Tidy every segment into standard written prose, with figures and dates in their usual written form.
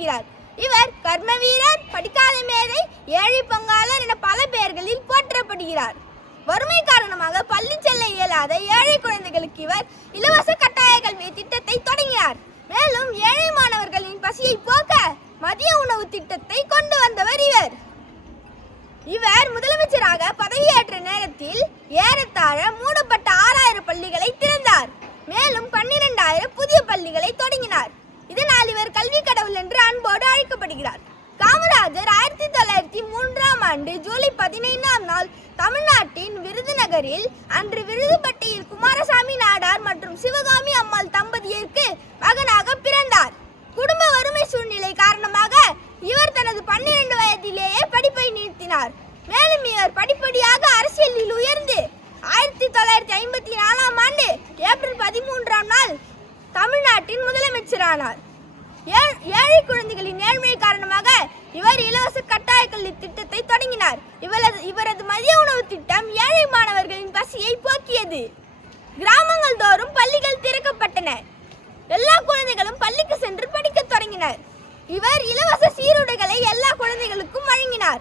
அழைக்கப்படுகிறார். இவர் கர்ம வீரர், படிக்காத மேதை, ஏழை பங்காளர் என பல பெயர்களில் போற்றப்படுகிறார். வறுமை காரணமாக பள்ளி செல்ல இயலாத ஏழை குழந்தைகளுக்கு இவர் இலவச கட்டாய கல்வி திட்டத்தை தொடங்கினார். மேலும் ஏழை மாணவர்களின் பசியை போக்க மதிய உணவு திட்டத்தை கொண்டு வந்தவர் இவர் முதலமைச்சராக பதவியேற்ற நேரத்தில் ஏறத்தாழ மூடப்பட்ட 6000 பள்ளிகளை திறந்தார். மேலும் 12,000 புதிய பள்ளிகளை தொடங்கினார். இதனால் இவர் கல்வி கடவுள் என்று அன்போடு அழைக்கப்படுகிறார். காமராஜர் 1903ஆம் ஆண்டு ஜூலை 15ஆம் நாள் தமிழ்நாட்டின் விருதுநகரில் அன்று விருதுப்பட்டியில் குமாரசாமி நாடார் மற்றும் சிவகாமி அம்மாள் தம்பதியருக்கு மகனாக பிறந்தார். குடும்ப வறுமை சூழ்நிலை காரணமாக இவர் தனது 12 வயதிலேயே படிப்பை நிறுத்தினார். மேலும் இவர் படிப்படியாக அரசியலில் உயர்ந்து 1954ஆம் ஆண்டு ஏப்ரல் 13ஆம் நாள் தமிழ்நாட்டின் முதலமைச்சரானார். ஏழை குழந்தைகளின் ஏழ்மை காரணமாக இவர் இலவச கட்டாய கல்வி திட்டத்தை தொடங்கினார். இவரது மதிய உணவு திட்டம் ஏழை மாணவர்களின் பசியை போக்கியது. கிராமங்கள் தோறும் பள்ளிகள் திறக்கப்பட்டன. எல்லா குழந்தைகளும் பள்ளிக்கு சென்று படிக்க தொடங்கினர். இவர் இலவச சீருடைகளை எல்லா குழந்தைகளுக்கும் வழங்கினார்.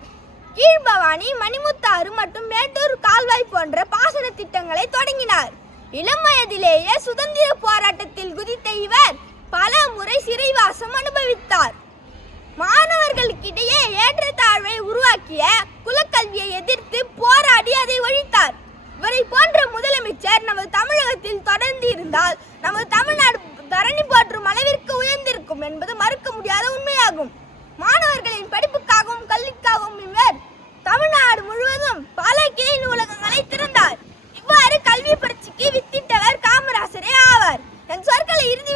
கீழ்பவானி, மணிமுத்தாறு மற்றும் மேட்டூர் கால்வாய் போன்ற பாசன திட்டங்களை தொடங்கினார். இளம் வயதிலேயே சுதந்திர போராட்டத்தில் குதித்த இவர் பல முறை சிறைவாசம் அனுபவித்தார். மாணவர்களுக்கிடையே ஏற்றத்தாழ்வை உருவாக்கிய குலக்கல்வியை எதிர்த்து போராடி அதை ஒழித்தார். இவரை போன்ற முதலமைச்சர் நமது தமிழகத்தில் தொடர்ந்து இருந்தால் நமது தமிழ்நாடு தரணி போற்றும் அளவிற்கு உயர்ந்திருக்கும் என்பது மறுக்க முடியாத உண்மையாகும். மாணவர்களின் படிப்புக்காகவும் கல்விக்காகவும் இவர் தமிழ்நாடு முழுவதும் பல கிளை நூலகங்களை திறந்தார். இவ்வாறு கல்வி புரட்சிக்கு வித்திட்டவர் காமராசரே ஆவார். என் சொற்களை இறுதி